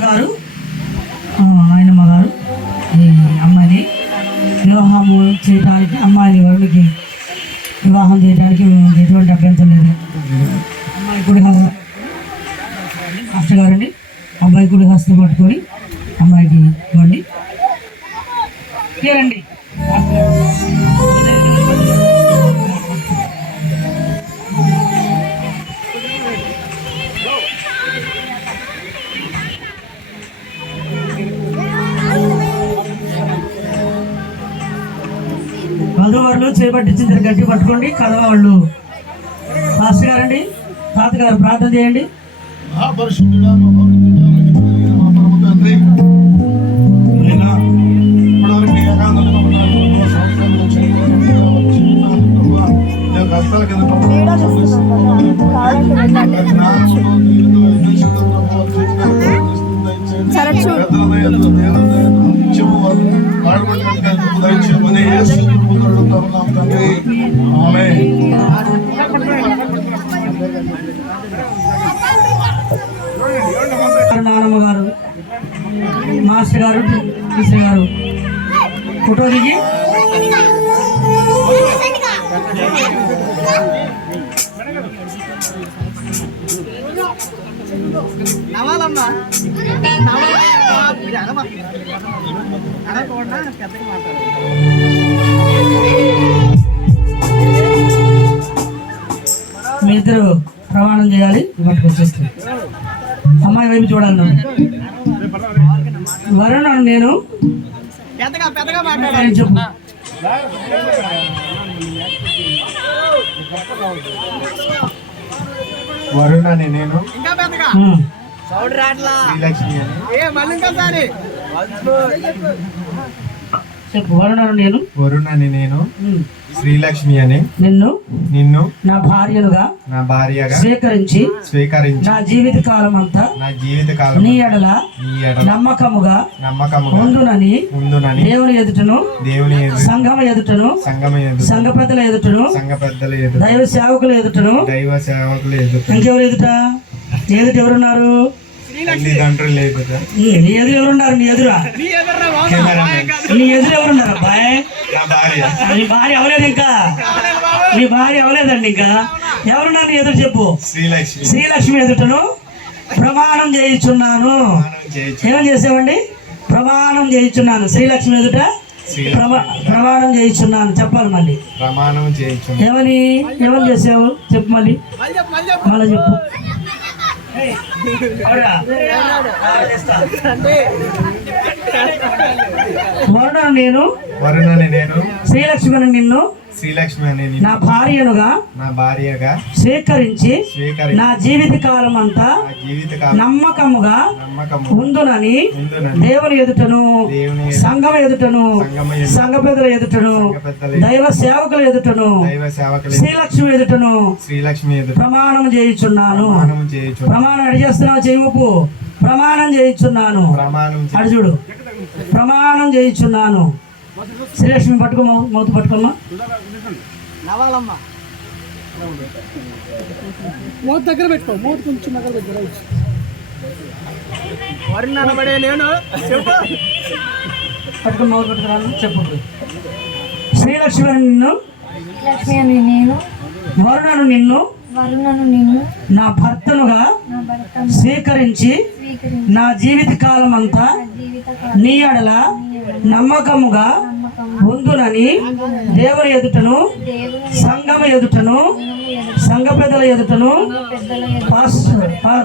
తాతగారు ఆయనమ్మ గారు ఈ అమ్మాయిని వివాహము చేయడానికి, అమ్మాయిని వరుడికి వివాహం చేయడానికి ఎటువంటి అభ్యంతరం లేదు. అమ్మాయి కూడా మాస్టర్ గారండి, అబ్బాయి కూడా హస్తం పట్టుకొని అమ్మాయికి ఇవ్వండి. రండి వాళ్ళు చేపట్టించిన గట్టి పట్టుకోండి. కదవ వాళ్ళు మాస్టర్ గారండి, తాతగారు ప్రార్థన చేయండి. నానమ్మ గారు, మాస్టర్ గారు, టీచర్ గారు ఫోటో దిగి మీ ఇద్దరు ప్రమాణం చేయాలి. వచ్చేస్తుంది అమ్మాయి వైపు చూడాలి. వరుణను నేను చెప్పు. వరుణని నేను చెప్పు. వరుణని నేను శ్రీలక్ష్మి అని నిన్ను నా భార్యగా స్వీకరించి నా జీవిత కాలం అంతా నీ ఎడల నమ్మకముగా ఉండునని దేవుని ఎదుటను సంఘం ఎదుటను సంఘ పెద్దల ఎదుటను దైవ సేవకుల ఎదుటను ఇంకెవరు ఎదుట ఎవరున్నారు? నీ ఎదురు ఎవరున్నారు? నీ ఎదురు ఎవరున్నారు? అబ్బాయి నీ భార్య అవలేదు, ఇంకా నీ భార్య అవలేదండి. ఇంకా ఎవరున్నారు నీ ఎదురు? చెప్పు. శ్రీలక్ష్మి ఎదుటను ప్రమాణం చేయించున్నాను. ఏమని చేసావండి? ప్రమాణం చేయించున్నాను. శ్రీలక్ష్మి ఎదుట ప్రమాణం చేయించున్నాను. చెప్పాలి మళ్ళీ. ఏమని చేసావు? చెప్పు మళ్ళీ చెప్పు. వరుణని నేను శ్రీలక్ష్మి నా భార్యగా స్వీకరించి నా జీవిత కాలం అంతా నమ్మకముగా ఉందునని దేవుని ఎదుటను సంఘం ఎదుటను సంఘ పెద్దల ఎదుటను దైవ సేవకుల ఎదుటను శ్రీలక్ష్మి ఎదుటను ప్రమాణం చేయించున్నాను. ప్రమాణం అడి చేస్తున్నావు? చేయము. ప్రమాణం చేయించున్నాను. అడు చూడు. ప్రమాణం చేయించున్నాను. శ్రీలక్ష్మి పట్టుకోమా, మౌతు పట్టుకోమ్మా. మౌత్ దగ్గర పెట్టుకో, మౌత్ కొంచెం దగ్గర పెట్టుకో. పట్టుకో, మౌతు పట్టుకున్నాను. చెప్పు. శ్రీలక్ష్మి నిన్ను వరుణను నిన్ను నా భర్తనుగా స్వీకరించి నా జీవిత కాలం అంతా నీ ఎడల నమ్మకముగా ఉందునని దేవుని ఎదుటను సంఘం ఎదుటను సంఘ పెద్దల ఎదుటను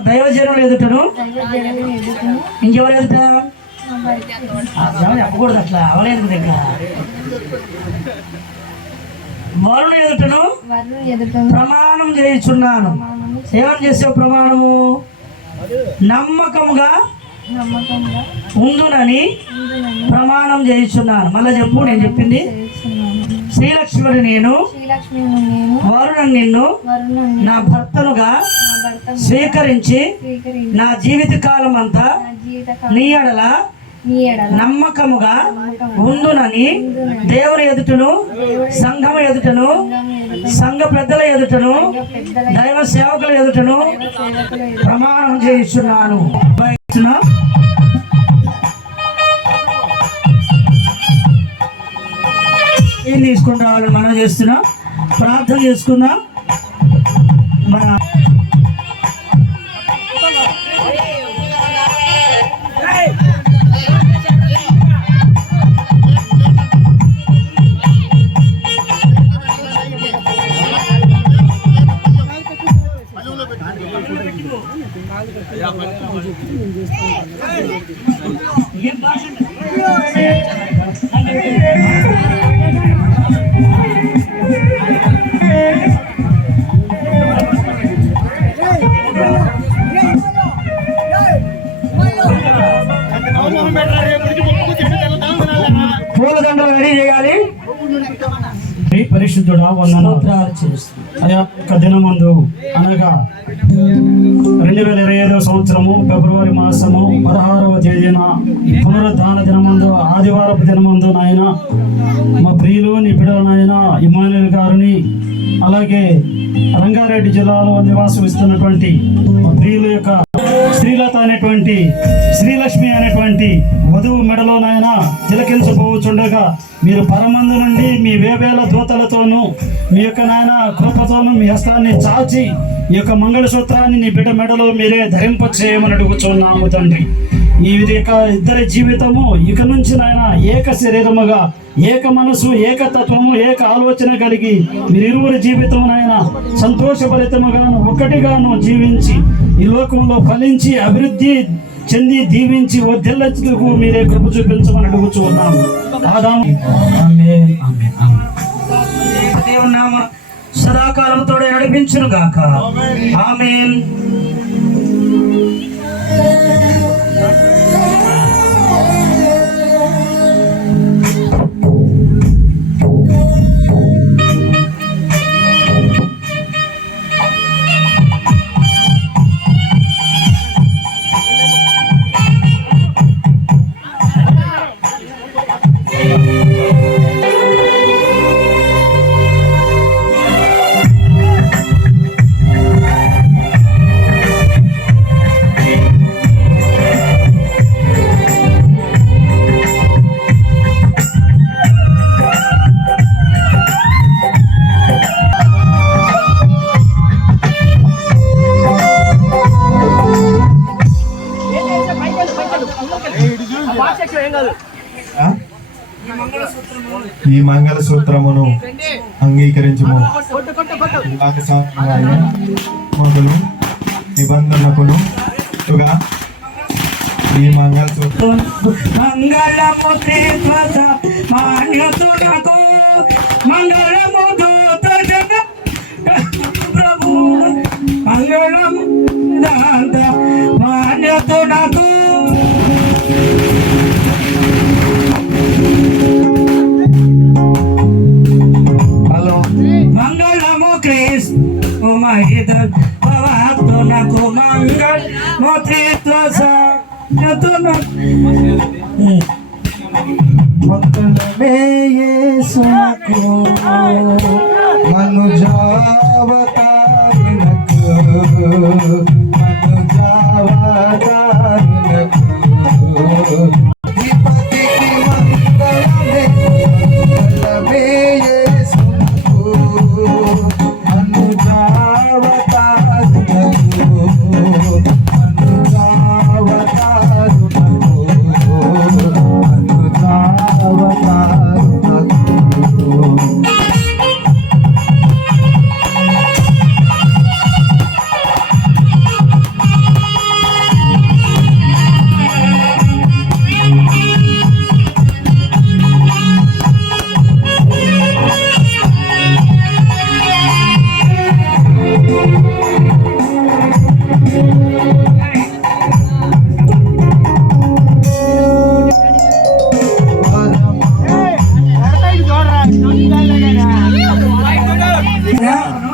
దైవజనుల ఎదుటను ఇంకెవరు ఎదుట చెప్పకూడదు, అట్లా అవలేదు దగ్గర. వరుణు ఎదుటను ప్రమాణం చేయించున్నాను. ఏమని చేసావు ప్రమాణము? నమ్మకముగా ఉందునని ప్రమాణం చేయించున్నాను. మళ్ళా చెప్పు. నేను చెప్పింది. శ్రీలక్ష్మిని నేను వరుణను నిన్ను నా భర్తనుగా స్వీకరించి నా జీవిత కాలం అంతా నీ ఎడల నమ్మకముగా ఉందునని దేవుని ఎదుటను సంఘం ఎదుటను సంఘ పెద్దల ఎదుటను దైవ సేవకుల ఎదుటను ప్రమాణం చేయిస్తున్నాను. ఏం తీసుకుని రావాలని మనం చేస్తున్నాం. ప్రార్థన చేసుకుందాం. మన పూలదండలు రెడీ చేయాలి. పరిశుద్ధుడా వందనాలు. అయా యొక్క దినమందు అనగా 2025 సంవత్సరము ఫిబ్రవరి మాసము 16వ తేదీన పునరుద్ధాన దినమందు ఆదివారపు దినమందు నాయన మా ప్రియులు నీ బిడ్డల నాయన ఇమానుయేల్ గారిని, అలాగే రంగారెడ్డి జిల్లాలో నివాసం ఇస్తున్నటువంటి మా ప్రియుల యొక్క శ్రీలత అనేటువంటి శ్రీలక్ష్మి అనేటువంటి వధువు మెడలో నాయన తిలకించబోచుండగా మీరు పరమందు నుండి మీ వేవేల దూతలతోనూ మీ యొక్క నాయన కృపతోనూ మీ హస్తాన్ని చాచి ఈ యొక్క మంగళసూత్రాన్ని నీ బిడ్డ మెడలో మీరే ధరింపచేయమని అడుగుచున్నాము తండ్రి. ఈ యొక్క ఇద్దరి జీవితము ఇక నుంచి నాయన ఏక శరీరముగా, ఏక మనసు, ఏకతత్వము, ఏక ఆలోచన కలిగి మీరిరువురి జీవితం నాయన సంతోషభరితముగాను ఒక్కటిగాను జీవించి ఈ లోకంలో ఫలించి అభివృద్ధి చెంది దీవించి వర్ధిల్లుటకు మీరే కృప చూపించమని అడుగుచున్నాము. దేవుని నామ సదాకాలంతో నడిపించును గాక. ఆమేన్. ఈ మంగళసూత్రమును అంగీకరించుము. మొదలు నిబంధనకును ఈ మంగళసూత్రం మంగళము మాన్యతునకు మంగళము ప్రభు మంగళము మాన్యతునకు మంగళము క్రీస్తు భవాత్తునకు మంగళ మోత్రిత్వ మంగళమే యేసునకు మనుజావతారునకు విపతికి మంగళమే మంగళమే యేసునకు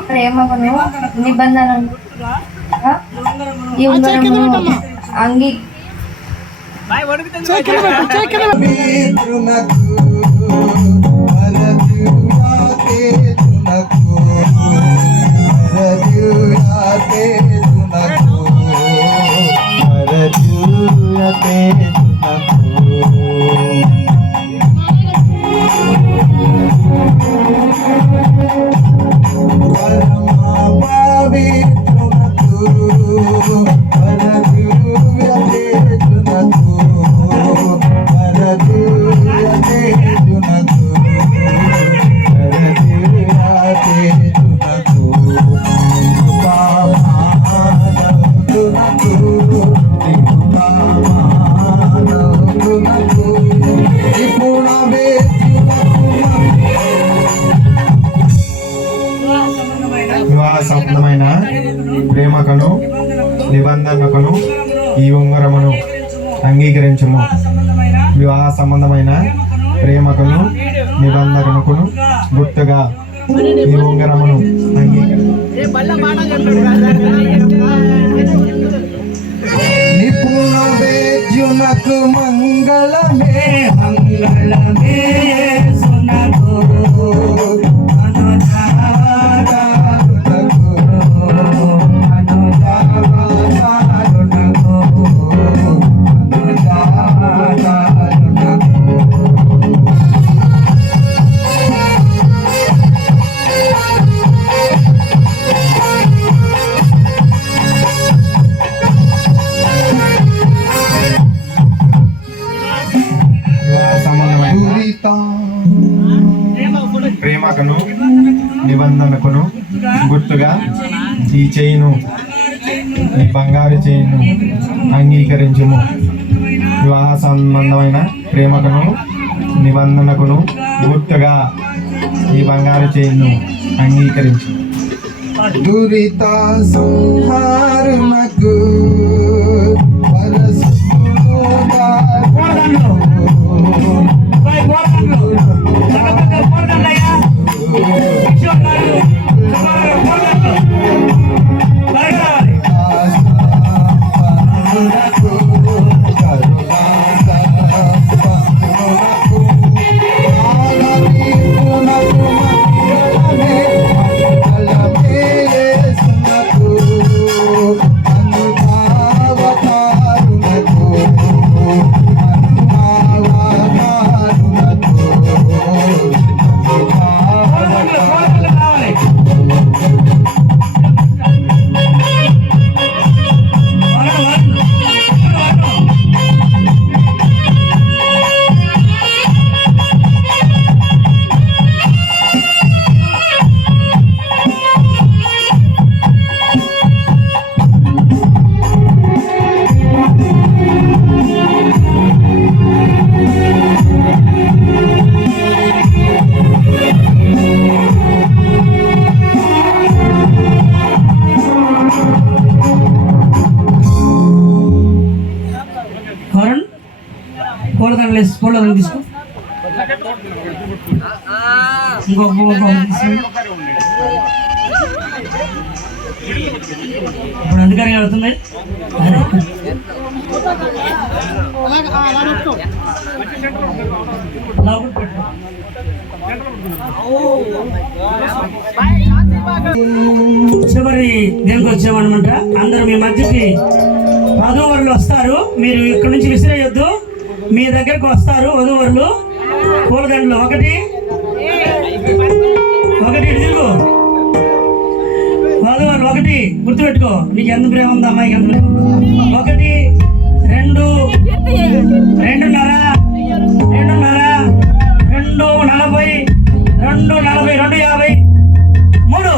ప్రేమను నిబంధనలు ఈ ఉంగరమును అంగీ వివాహ సంబంధమైన ప్రేమకును నిబంధనకును ఈ ఉంగరమును అంగీకరించుము. వివాహ సంబంధమైన ప్రేమకును నిబంధనకును గుర్తుగా ఈ ఉంగరమును నిపుణ వేద్యునకు మంగళమే మంగళమే సునకు ప్రేమకును నిబంధనకును గుర్తుగా ఈ చేయిను ఈ బంగారు చేయిను అంగీకరించుము. వివాహ సంబంధమైన ప్రేమకును నిబంధనకును గుర్తుగా ఈ బంగారు చేయిను అంగీకరించు. దురిత సంహారమునకు పూలదండలు తీసుకో. ఇంకొక ఇప్పుడు అందుకని వెళ్తుంది. చివరి దేనికి వచ్చామన్నమాట. అందరూ మీ మధ్యకి వధూవరులు వస్తారు. మీరు ఇక్కడ నుంచి విసిరేయొద్దు. మీ దగ్గరకు వస్తారు వధూవరులు. పూలదండలు ఒకటి తిరుగు. వధూవరులు ఒకటి గుర్తుపెట్టుకో. నీకు ఎంత ప్రేమ ఉంది అమ్మాయికి ఎంత ప్రేమ. ఒకటి రెండు 2:30 2:40 2:50 3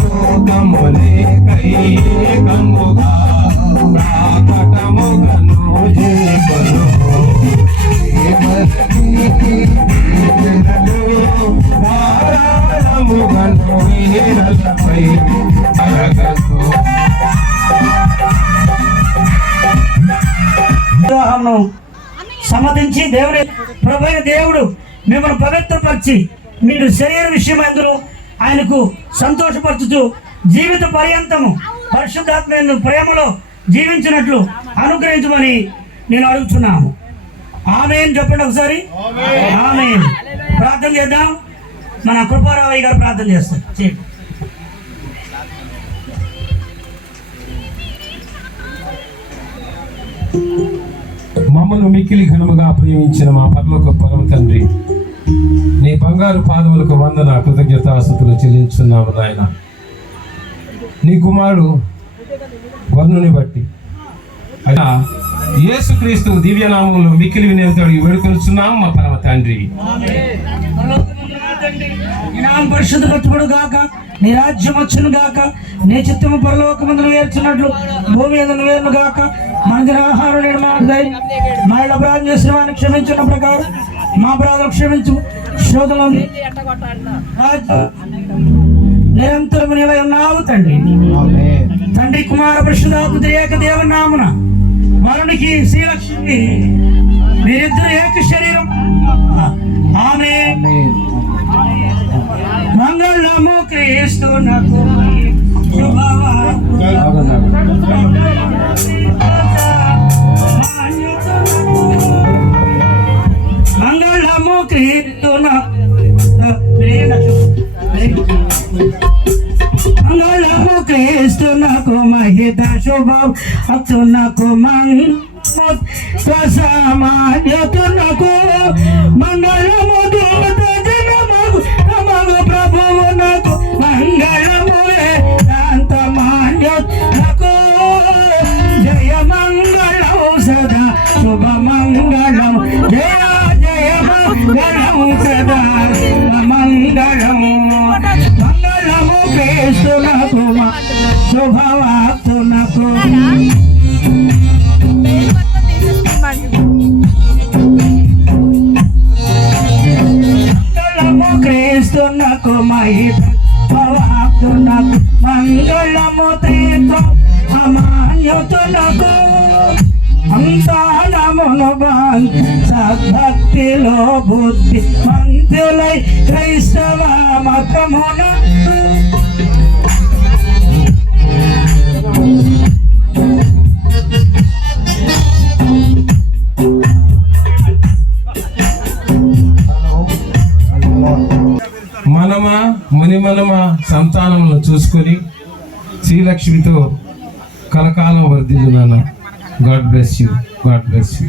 లోకములే కై కమ్ముగా మనము సమ్మతించి దేవుని ప్రభు దేవుడు మిమ్మల్ని పవిత్రపరిచి మీరు శరీర విషయమందును ఆయనకు సంతోషపరచుతూ జీవిత పర్యంతము పరిశుద్ధాత్మ ప్రేమలో జీవించినట్లు అనుగ్రహించమని నేను అడుగుతున్నాను. ఆమేన్ చెప్పండి ఒకసారి. ఆమేన్. ప్రార్థన చేద్దాం. మన కృపారావయ్య గారు ప్రార్థన చేస్తారు. చేయండి. మమ్మల్ని మిక్కిలి ఘనముగా ప్రేమించిన మా పరలోక పరమ తండ్రి, నీ బంగారు పాదములకు వందన కృతజ్ఞతాస్తుతులు చెల్లించున్నాము నాయన. నీ కుమారుడు వర్ణుని బట్టి అయినా యేసుక్రీస్తు దివ్యనామంలో మిక్కిలి వినయంతో వేడుకొలుచున్నాము మా పరమ తండ్రి. నీ నామం పరిశుద్ధపరచబడు గాక, నీ రాజ్యం వచ్చును గాక, నీ చిత్తము పరలోకమందును వేర్చున్నట్లు భూమి మీద వేరును గాక. మన దిన ఆహారం నేడు మాకు దయచేయి. మా ఇళ్ళ అపరాధం చేసిన వారిని క్షమించిన ప్రకారం మా అపరాధాలు క్షమించు. శోధనలో నిరంతరం నీవై ఉన్నావు తండ్రి. తండ్రి కుమార పరిశుద్ధాత్మ ఏక దేవుని నామున మరునికి శ్రీలక్ష్మి మీరిద్దరు ఏక శరీరం. ఆమేన్. మంగళము క్రీస్తునకు మంగళము క్రీస్తునకు మంగళము క్రీస్తునకు మహిత శుభం అతునకు సమాన్యతునకు మంగళము దూత జనమగు నమగు ప్రభువునకు మంగళము వేదాంత మాన్యతునకు జయ మంగళం సదా శుభ మంగళం జయ జయ మంగళం సదా మంగళం మంగళము క్రీస్తునకు శుభవార్తనకు మంగళము క్రీస్తునకు మహిమవార్తనకు మంగళము తీర్థం అమాన్యతునకు సంతానమును సద్భక్తిలో బుద్ధి మంతులై క్రైస్తవ మతమున మనమా మునిమనమా సంతానమును చూసుకొని శ్రీలక్ష్మితో కలకాలం వర్ధిల్లు నాన్న. God bless you. God bless you.